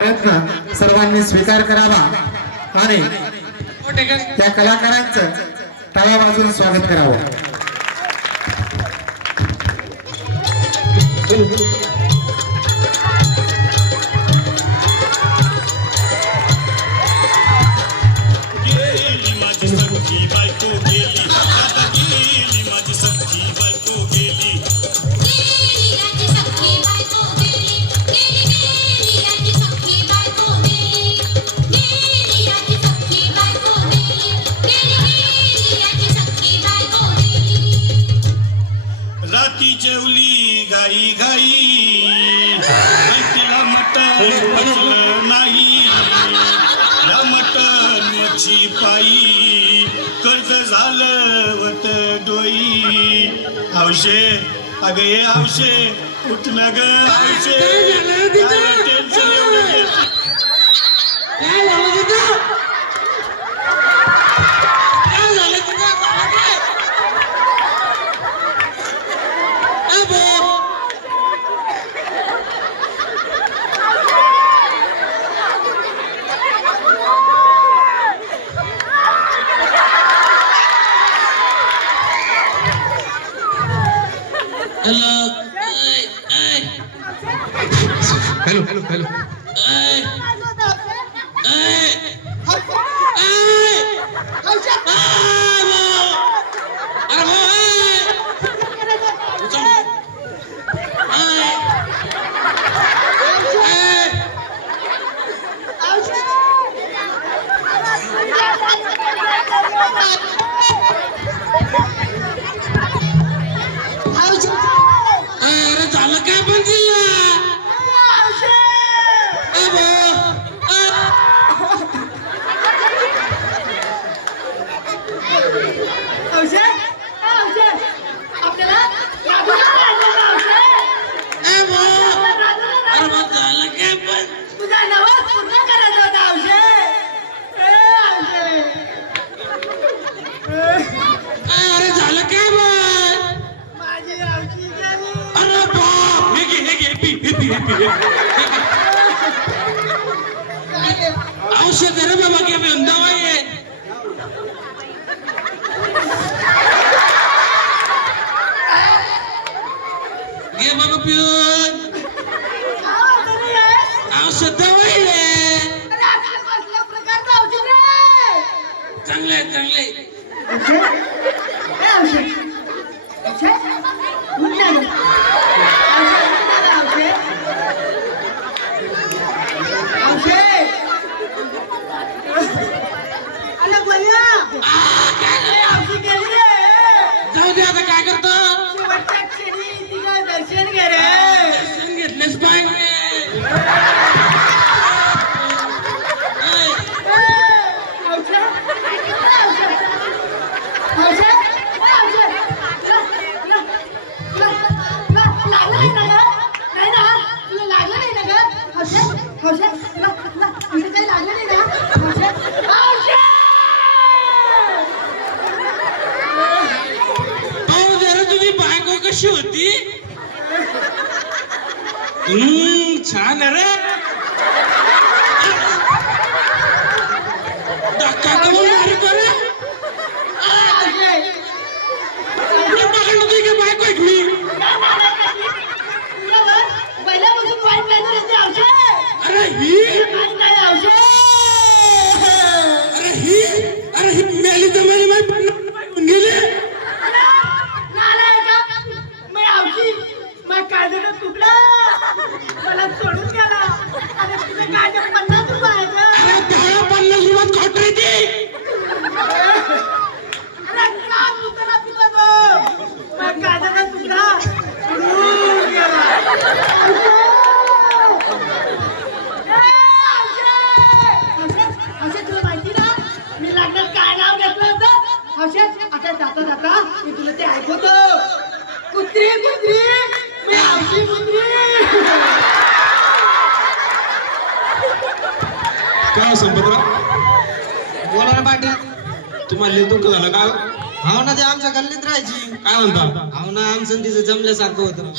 प्रयत्न सर्वांनी स्वीकार करावा आणि त्या कलाकारांचं टाळ्या वाजवून स्वागत करावं. राती जेवली गाई गाई तिला मटण पचलं नाही या मटणची पायी कर्ज झालं वत डोई हौशे अगं ये हौशे उठ ना ग हौशे टेन्शन एवढं घेत हॅलो हॅलो हॅलो अरे झालं काय पण औषध रे बाबा के दवाई है गे बाबा पिऊन औषध दवाई है चांगले चांगले जाऊ दे आता काय करतो दर्शन घे रे दर्शन घेतलेच पाहिजे कशी होती छान रे धक्का करून मारी करे पकडलं तुझी काय बायको आहे मी अरे ही अरे ही मेली तर मेली माहिती गेली तुकडा मला सोडून गेला आणि तुझे काय 50 रुपये अरे 50 रुपयात खोटरी ती अरे काम होतं ना तुला तो मग काढायला तुकडा सोडून गेला असे तुला माहिती ना मी लग्नात काय नाव घेतलं होतं असे आता जाता जाता मी तुला ते ऐकवतो कुत्री कुत्री मी आवशी कुत्री काय संपतराव बोला ना पाटील तुम्हाला लय दुःख झालं का हाव ना ते आमच्या गल्लीत राहायची काय म्हणता हाव ना आमचं तिचं जमल्यासारखं होतं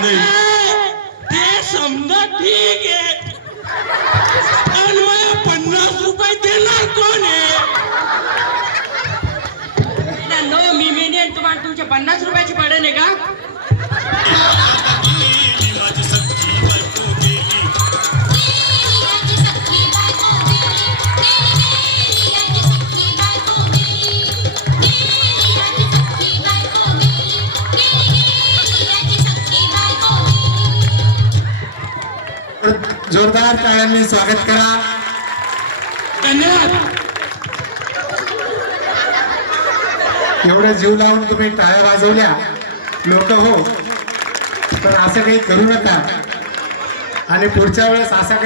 नाही ते समजा ठीक आहे पण मला 50 रुपये देणार कोण आहे? नो मी मेंढ्यान तुम्हाला तुमच्या 50 रुपयाची पडण आहे का? गेली माझी सख्खी बायको गेली जोरदार टाळ्यांनी स्वागत करा. धन्यवाद. एवढं जीव लावून तुम्ही टाळ्या वाजवल्या लोक हो, पण असं काही करू नका आणि पुढच्या वेळेस असं काही